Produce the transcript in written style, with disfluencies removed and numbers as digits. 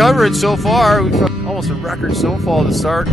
coverage so far. We've got almost a record snowfall to start